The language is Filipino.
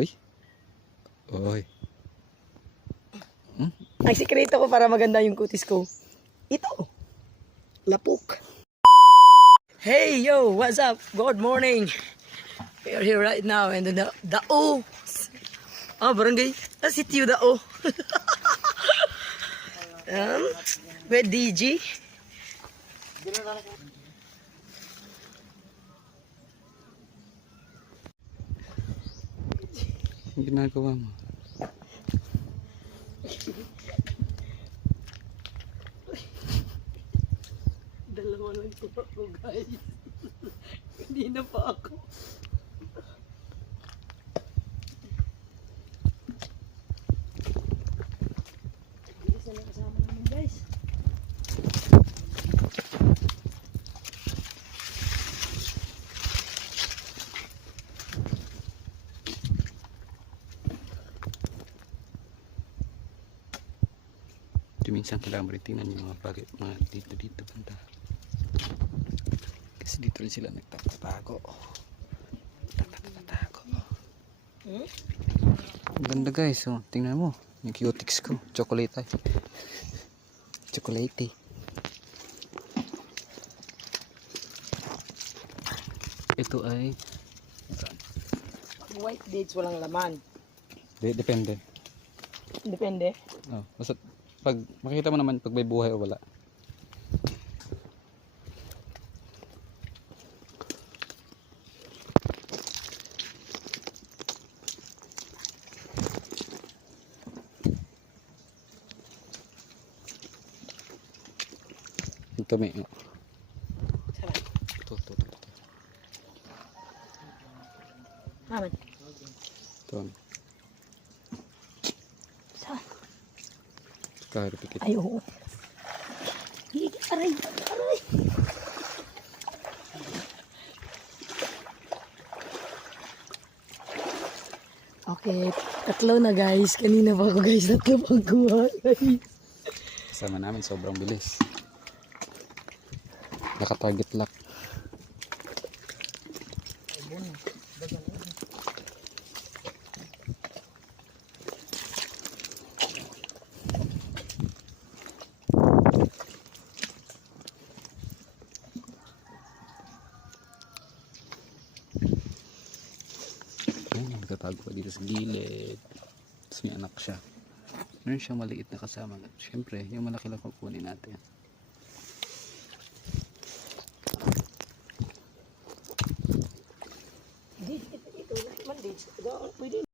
Uy. Oy. Ang sikreto ko para maganda yung kutis ko. Ito. Lapuk. Hey, yo, what's up? Good morning. We are here right now in the Dao. Barangay. City Dao. With DG. Ang ginagawa mo? Dalawa lang po ako, guys. Hindi na pa ako. Isa na kasama naman, guys. Minsan kailangan mo rin tingnan yung mga bagay, mga dito banda. Kasi dito rin sila nagtatago. Ang ganda guys, oh. Tingnan mo yung cutics ko, chocolate. Ito ay White dates walang laman. depende. Depende. Oh, basta pag makikita mo naman pag may buhay o wala. Ito may Sarap. ito. Naman. Ito. Saan? Karipikit. Ay, oo. Aray. Okay, tatlo na guys. Kanina pa ako guys, tatlo pang kuha guys. Kasama namin sobrang bilis. Naka-target lock. Nagtatago pa dito sa gilid. Tapos may anak siya. Meron siyang maliit na kasama. Siyempre, yung malaki lang kukunin natin.